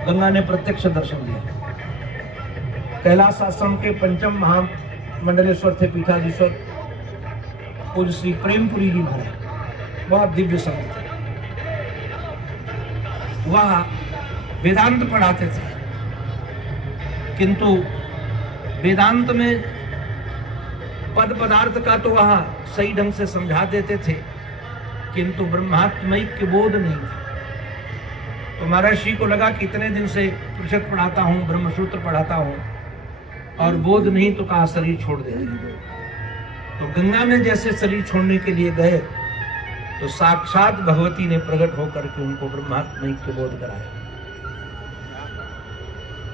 गंगा ने प्रत्यक्ष दर्शन दिया। कैलाश आश्रम के पंचम महामंडलेश्वर थे पीठाधीश्वर पूज्य श्री प्रेमपुरी जी महाराज, बहुत दिव्य संत थे। वह वेदांत पढ़ाते थे, किंतु वेदांत में पद पदार्थ का तो वह सही ढंग से समझा देते थे, किंतु ब्रह्मात्मैक्य बोध नहीं था। तो महर्षि को लगा कि इतने दिन से उपनिषद पढ़ाता हूँ, ब्रह्मसूत्र पढ़ाता हूँ और बोध नहीं, तो कहा शरीर छोड़ दे। तो गंगा में जैसे शरीर छोड़ने के लिए गए तो साक्षात भगवती ने प्रकट होकर के उनको ब्रह्मात्मैक्य बोध कराया।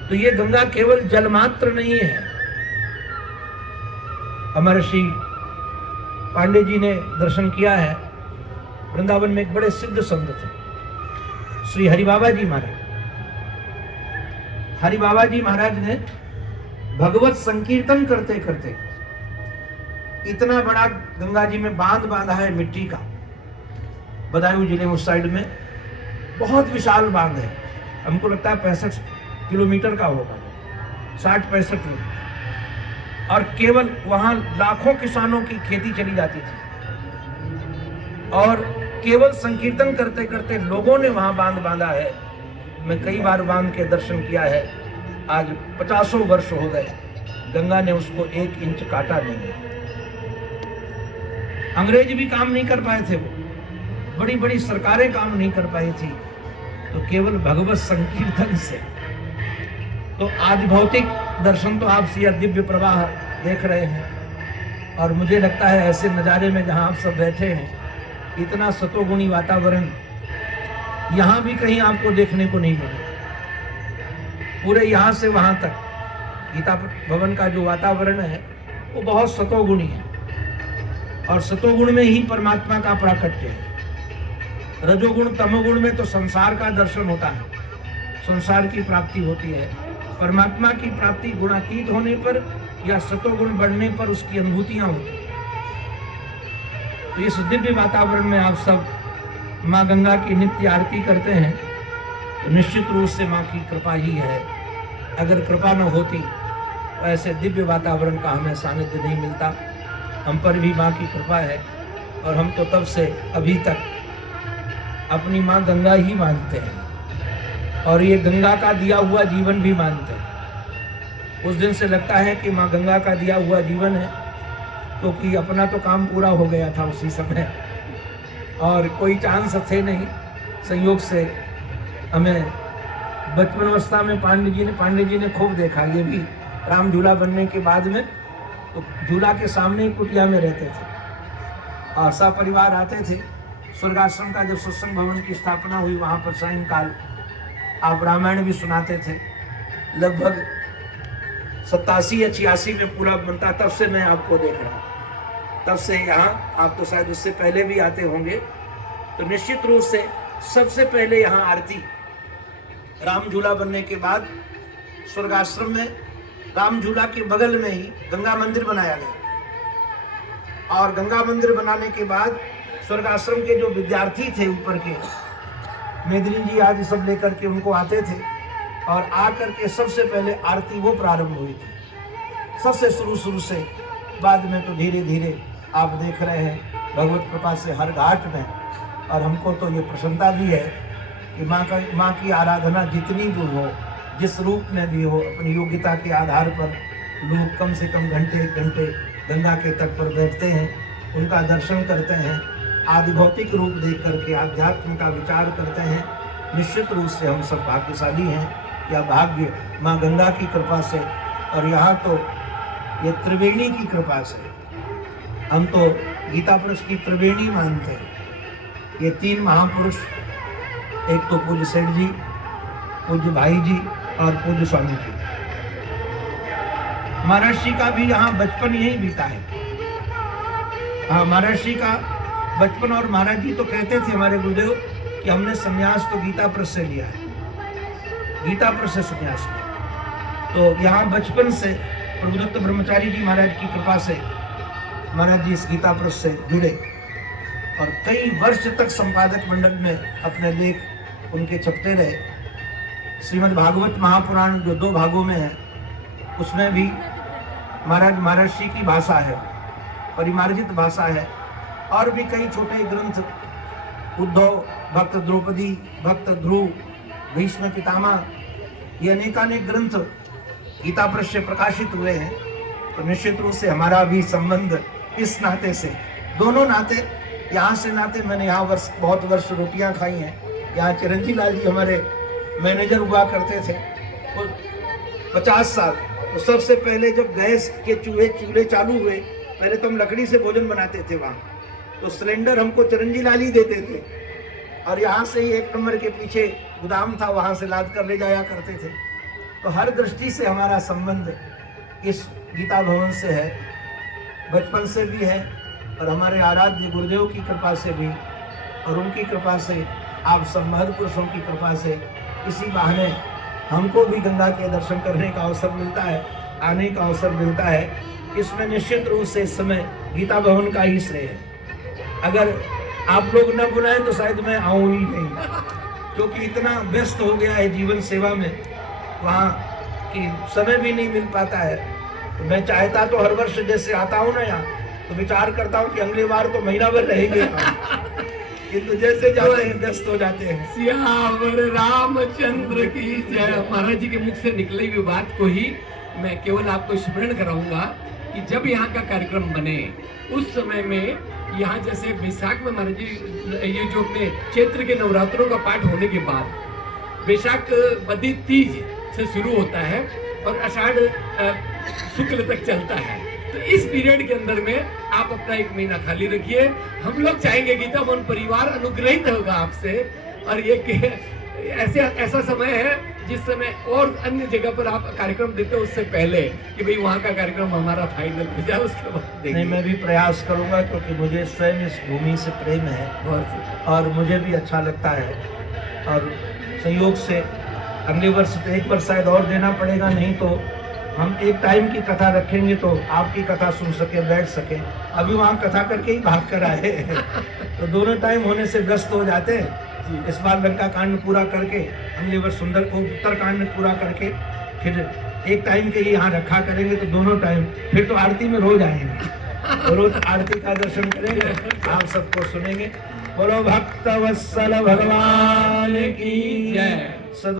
तो ये गंगा केवल जल मात्र नहीं है। महर्षि पांडे जी ने दर्शन किया है, वृंदावन में एक बड़े सिद्ध संत थे श्री हरि बाबा जी महाराज। हरि बाबा जी महाराज ने भगवत संकीर्तन करते करते इतना बड़ा गंगा जी में बांध बांधा है मिट्टी का, बदायूं जिले उस साइड में बहुत विशाल बांध है। हमको लगता है 65 किलोमीटर का होगा, 60-65 किलोमीटर, और केवल वहां लाखों किसानों की खेती चली जाती थी और केवल संकीर्तन करते करते लोगों ने वहां बांध बांधा है। मैं कई बार बांध के दर्शन किया है, आज 50 वर्ष हो गए, गंगा ने उसको 1 इंच काटा नहीं। अंग्रेज भी काम नहीं कर पाए थे, वो बड़ी बड़ी सरकारें काम नहीं कर पाई थी, तो केवल भगवत संकीर्तन से। तो आदि भौतिक दर्शन तो आप सिया दिव्य प्रवाह देख रहे हैं, और मुझे लगता है ऐसे नज़ारे में जहां आप सब बैठे हैं, इतना सतोगुणी वातावरण यहां भी कहीं आपको देखने को नहीं मिले। पूरे यहां से वहां तक गीता भवन का जो वातावरण है वो बहुत सतोगुणी है, और सतोगुण में ही परमात्मा का प्राकट्य है। रजोगुण तमोगुण में तो संसार का दर्शन होता है, संसार की प्राप्ति होती है। परमात्मा की प्राप्ति गुणातीत होने पर या सतोगुण बढ़ने पर उसकी अनुभूतियां होती हैं। तो इस दिव्य वातावरण में आप सब माँ गंगा की नित्य आरती करते हैं, तो निश्चित रूप से माँ की कृपा ही है। अगर कृपा न होती तो ऐसे दिव्य वातावरण का हमें सानिध्य नहीं मिलता। हम पर भी माँ की कृपा है, और हम तो तब से अभी तक अपनी माँ गंगा ही मानते हैं, और ये गंगा का दिया हुआ जीवन भी मानते हैं। उस दिन से लगता है कि माँ गंगा का दिया हुआ जीवन है, क्योंकि अपना तो काम पूरा हो गया था उसी समय, और कोई चांस थे नहीं। संयोग से हमें बचपन अवस्था में पांडे जी ने खूब देखा। ये भी राम झूला बनने के बाद में तो झूला के सामने कुटिया में रहते थे, और सब परिवार आते थे। स्वर्गाश्रम का जब सत्संग भवन की स्थापना हुई, वहाँ पर सायंकाल आप रामायण भी सुनाते थे। लगभग 87 या 86 में पूरा बनता, तब से मैं आपको देख रहा हूँ। तब से यहाँ, आप तो शायद उससे पहले भी आते होंगे। तो निश्चित रूप से सबसे पहले यहाँ आरती, राम झूला बनने के बाद स्वर्गाश्रम में राम झूला के बगल में ही गंगा मंदिर बनाया गया, और गंगा मंदिर बनाने के बाद स्वर्गाश्रम के जो विद्यार्थी थे ऊपर के, मेदिनी जी आदि सब लेकर के उनको आते थे, और आकर के सबसे पहले आरती वो प्रारंभ हुई थी सबसे शुरू से। बाद में तो धीरे धीरे आप देख रहे हैं भगवत कृपा से हर घाट में। और हमको तो ये प्रसन्नता भी है कि माँ की आराधना जितनी भी हो, जिस रूप में भी हो, अपनी योग्यता के आधार पर लोग कम से कम घंटे गंगा के तट पर बैठते हैं, उनका दर्शन करते हैं, आदि भौतिक रूप देख करके आध्यात्म का विचार करते हैं। निश्चित रूप से हम सब भाग्यशाली हैं, या भाग्य माँ गंगा की कृपा से, और यहाँ तो ये त्रिवेणी की कृपा से। हम तो गीता पुरुष की त्रिवेणी मानते हैं। ये 3 महापुरुष, एक तो पूज्य सेठ जी, पूज्य भाई जी और पूज्य स्वामी जी। महर्षि का भी यहाँ बचपन यही बीता है। हाँ, महर्षि का बचपन, और महाराज जी तो कहते थे हमारे गुरुदेव कि हमने संन्यास तो गीता प्रेस से लिया है, गीता प्रेस से संन्यास लिया। तो यहाँ बचपन से प्रबुद्ध ब्रह्मचारी जी महाराज की कृपा से महाराज जी इस गीता प्रेस से जुड़े, और कई वर्ष तक संपादक मंडल में अपने लेख उनके छपते रहे। श्रीमद् भागवत महापुराण जो 2 भागों में है, उसमें भी महाराज महर्षि की भाषा है, परिमार्जित भाषा है। और भी कई छोटे ग्रंथ, उद्धव, भक्त द्रौपदी, भक्त ध्रुव, भीष्म पितामह, ये अनेकानेक ग्रंथ गीता प्रेस से प्रकाशित हुए हैं। तो निश्चित रूप से हमारा भी संबंध इस नाते से, दोनों नाते, यहाँ से नाते मैंने यहाँ बहुत वर्ष रोटियाँ खाई हैं। यहाँ चिरंजी लाल जी हमारे मैनेजर हुआ करते थे, और 50 साल। तो सबसे पहले जब गैस के चूल्हे चालू हुए, पहले तो हम लकड़ी से भोजन बनाते थे वहाँ, तो सिलेंडर हमको चिरंजी लाल ही देते थे, और यहाँ से ही 1 नंबर के पीछे गोदाम था, वहाँ से लाद कर ले जाया करते थे। तो हर दृष्टि से हमारा संबंध इस गीता भवन से है, बचपन से भी है, और हमारे आराध्य गुरुदेव की कृपा से भी, और उनकी कृपा से, आप सब महत्पुरुषों की कृपा से इसी बहाने हमको भी गंगा के दर्शन करने का अवसर मिलता है, आने का अवसर मिलता है। इसमें निश्चित रूप से इस समय गीता भवन का ही श्रेय है। अगर आप लोग न बुलाएं तो शायद मैं आऊँ ही नहीं, क्योंकि इतना व्यस्त हो गया है जीवन सेवा में, वहाँ कि समय भी नहीं मिल पाता है। तो मैं चाहता तो हर वर्ष जैसे आता हूँ ना यहाँ, तो विचार करता हूँ कि अगली बार तो महीना भर रहेंगे, किंतु जैसे जाते हैं व्यस्त हो जाते हैं। सियावर रामचंद्र की जय। महाराज जी के मुख से निकली हुई बात को ही मैं केवल आपको स्मरण कराऊंगा कि जब यहाँ का कार्यक्रम बने, उस समय में यहाँ जैसे वैशाख में महाराज जी ये जो अपने क्षेत्र के नवरात्रों का पाठ होने के बाद वैशाख बदी तीज से शुरू होता है और आषाढ़ शुक्ल तक चलता है। तो इस पीरियड के अंदर में आप अपना 1 महीना खाली रखिए। हम लोग चाहेंगे गीता भवन परिवार अनुग्रहित होगा आपसे, और ये ऐसा समय है जिस समय और अन्य जगह पर आप कार्यक्रम देते हो उससे पहले कि भाई वहाँ का कार्यक्रम हमारा फाइनल हो जाए, उसके बाद देंगे। नहीं, मैं भी प्रयास करूंगा, क्योंकि मुझे स्वयं इस भूमि से प्रेम है, और मुझे भी अच्छा लगता है। और संयोग से अगले वर्ष तो 1 वर्ष शायद और देना पड़ेगा, नहीं तो हम एक टाइम की कथा रखेंगे तो आपकी कथा सुन सके, बैठ सके। अभी वहाँ कथा करके ही भाग कर आए तो दोनों टाइम होने से व्यस्त हो जाते हैं। इस बार लंका कांड पूरा करके, अगले वर्ष सुंदर को उत्तर कांड पूरा करके, फिर एक टाइम के लिए यहाँ रखा करेंगे, तो दोनों टाइम फिर तो आरती में रोज आएंगे, रोज आरती का दर्शन करेंगे, आप सबको सुनेंगे। बोलो भक्त वत्सल भगवान की जय।